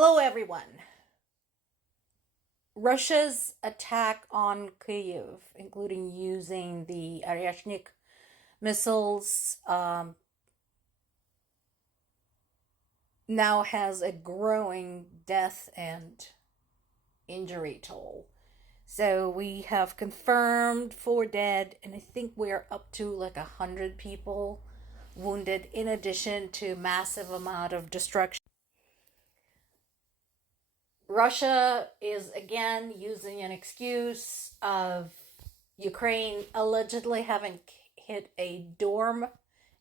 Hello, everyone. Russia's attack on Kyiv, including using the Oreshnik missiles, now has a growing death and injury toll. So we have confirmed 4 dead, and I think we're up to like 100 people wounded, in addition to massive amount of destruction. Russia is again using an excuse of Ukraine allegedly having hit a dorm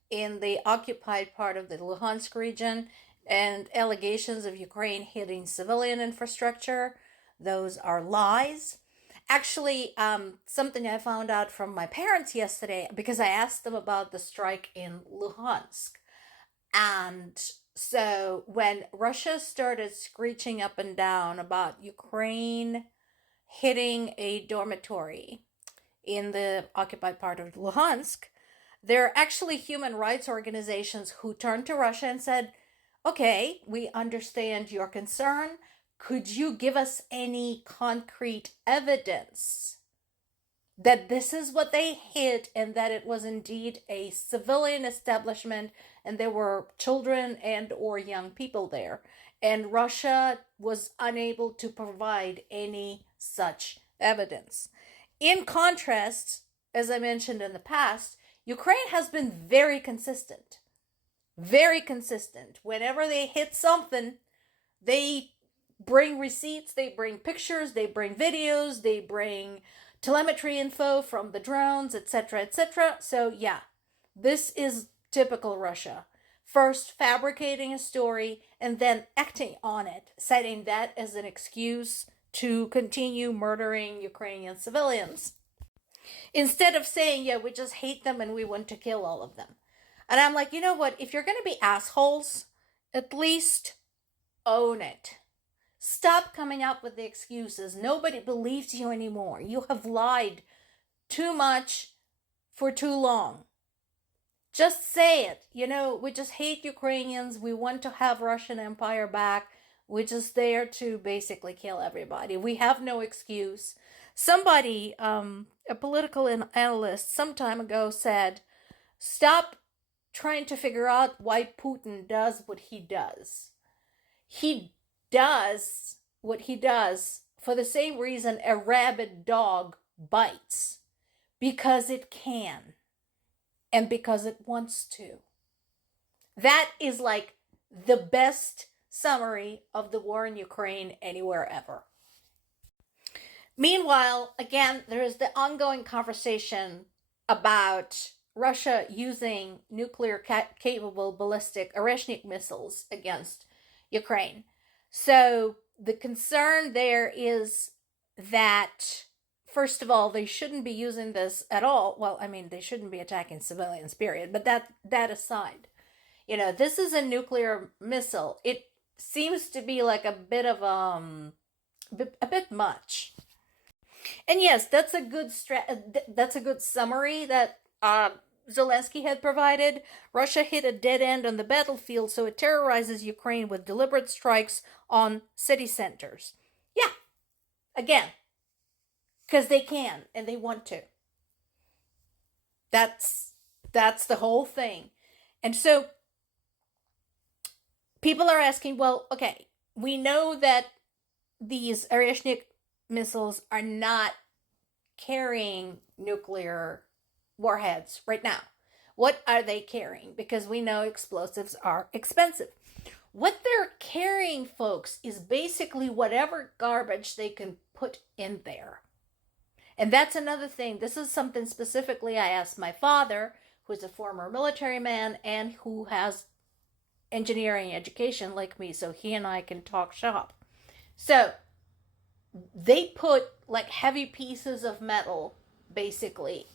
in the occupied part of the Luhansk region and allegations of Ukraine hitting civilian infrastructure. Those are lies. Actually, something I found out from my parents yesterday because I asked them about the strike in Luhansk. And so when Russia started screeching up and down about Ukraine hitting a dormitory in the occupied part of Luhansk, there are actually human rights organizations who turned to Russia and said, okay, we understand your concern. Could you give us any concrete evidence that this is what they hit and that it was indeed a civilian establishment and there were children and or young people there? And Russia was unable to provide any such evidence. In contrast, as I mentioned in the past, Ukraine has been very consistent. Very consistent. Whenever they hit something, they bring receipts, they bring pictures, they bring videos, they bring telemetry info from the drones, etc., etc. So yeah, this is typical Russia. First fabricating a story and then acting on it, citing that as an excuse to continue murdering Ukrainian civilians. Instead of saying, yeah, we just hate them and we want to kill all of them. And I'm like, you know what? If you're going to be assholes, at least own it. Stop coming up with the excuses. Nobody believes you anymore. You have lied too much for too long. Just say it. We just hate Ukrainians. We want to have Russian Empire back. We're just there to basically kill everybody. We have no excuse. Somebody, a political analyst some time ago said, stop trying to figure out why Putin does what he does. He does what he does for the same reason a rabid dog bites. Because it can. And because it wants to. That is like the best summary of the war in Ukraine anywhere ever. Meanwhile, again, there is the ongoing conversation about Russia using nuclear-capable ballistic Oreshnik missiles against Ukraine. So the concern there is that, first of all, they shouldn't be using this at all. Well, I mean, they shouldn't be attacking civilians, period. But that aside, this is a nuclear missile. It seems to be like a bit of a bit much. And yes, that's a good summary that Zelensky had provided. Russia hit a dead end on the battlefield, so it terrorizes Ukraine with deliberate strikes on city centers. Yeah, again, because they can and they want to. That's the whole thing. And so people are asking, well, okay, we know that these Oreshnik missiles are not carrying nuclear warheads right now. What are they carrying? Because we know explosives are expensive. What they're carrying, folks, is basically whatever garbage they can put in there. And that's another thing. This is something specifically I asked my father, who is a former military man and who has engineering education like me, so he and I can talk shop. So they put like heavy pieces of metal, basically,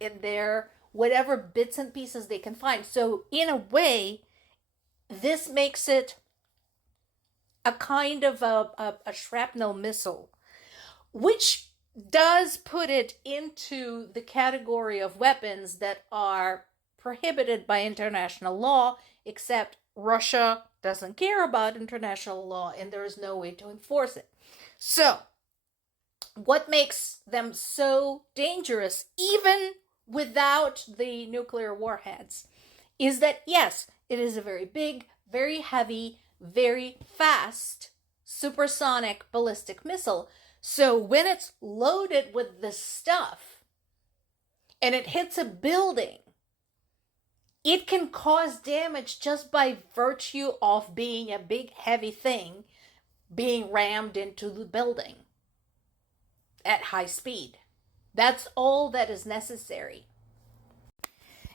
in there, whatever bits and pieces they can find. So in a way, this makes it a kind of a shrapnel missile, which does put it into the category of weapons that are prohibited by international law, except Russia doesn't care about international law, and there is no way to enforce it. So, what makes them so dangerous, even without the nuclear warheads, is that yes, it is a very big, very heavy, very fast supersonic ballistic missile. So when it's loaded with this stuff and it hits a building, it can cause damage just by virtue of being a big, heavy thing being rammed into the building at high speed. That's all that is necessary.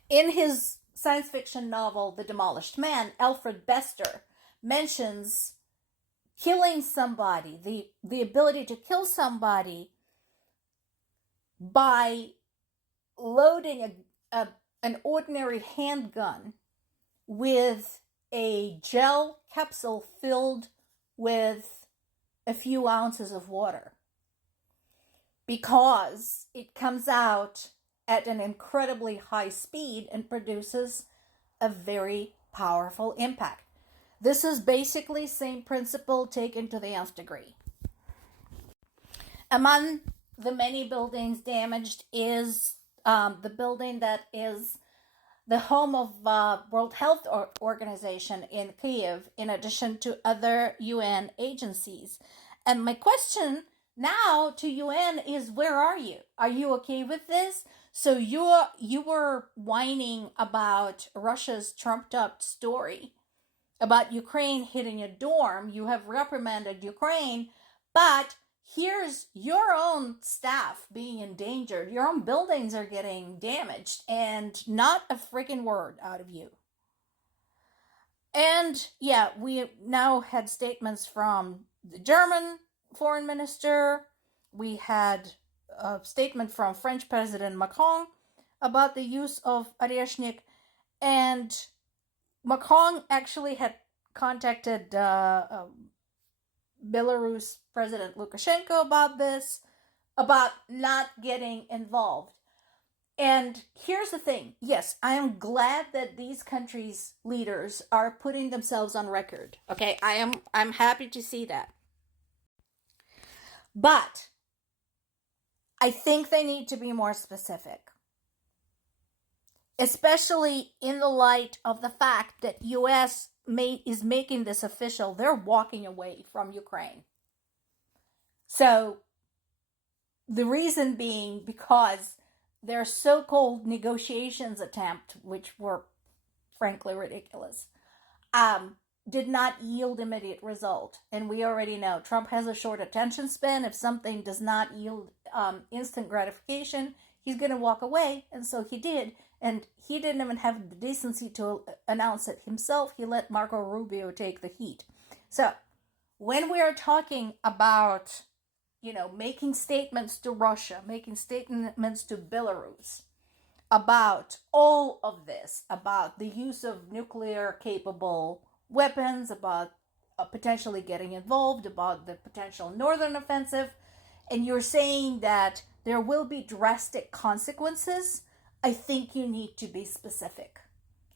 In his science fiction novel, The Demolished Man, Alfred Bester mentions killing somebody, the ability to kill somebody by loading an ordinary handgun with a gel capsule filled with a few ounces of water, because it comes out at an incredibly high speed and produces a very powerful impact. This is basically same principle taken to the nth degree. Among the many buildings damaged is the building that is the home of World Health Organization in Kyiv, in addition to other UN agencies. And my question now to UN is, where are you? Are you okay with this? So you were whining about Russia's trumped up story about Ukraine hitting a dorm. You have reprimanded Ukraine, but here's your own staff being endangered. Your own buildings are getting damaged, and not a freaking word out of you. And yeah, we now had statements from the German foreign minister. We had a statement from French President Macron about the use of Oreshnik, and Macron actually had contacted Belarus President Lukashenko about this, about not getting involved. And here's the thing. Yes, I am glad that these countries' leaders are putting themselves on record. Okay, I'm happy to see that. But I think they need to be more specific, especially in the light of the fact that US is making this official. They're walking away from Ukraine. So the reason being because their so-called negotiations attempt, which were frankly ridiculous, did not yield immediate result. And we already know Trump has a short attention span. If something does not yield instant gratification, he's going to walk away. And so he did. And he didn't even have the decency to announce it himself. He let Marco Rubio take the heat. So when we are talking about, making statements to Russia, making statements to Belarus about all of this, about the use of nuclear capable weapons, about potentially getting involved, about the potential northern offensive, and you're saying that there will be drastic consequences, I think you need to be specific.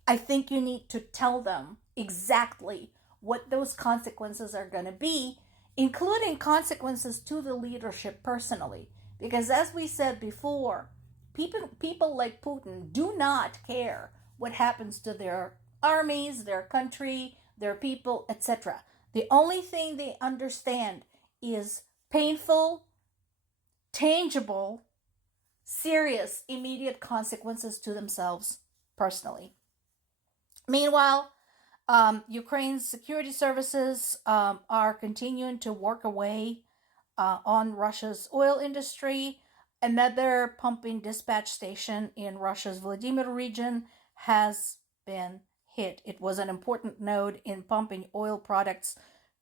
I think you need to tell them exactly what those consequences are going to be, including consequences to the leadership personally. Because as we said before, people like Putin do not care what happens to their armies, their country, their people, etc. The only thing they understand is painful, tangible, serious, immediate consequences to themselves personally. Meanwhile, Ukraine's security services are continuing to work away on Russia's oil industry. Another pumping dispatch station in Russia's Vladimir region has been hit. It was an important node in pumping oil products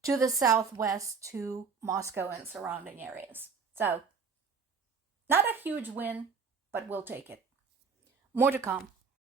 to the southwest to Moscow and surrounding areas. So, not a huge win, but we'll take it. More to come.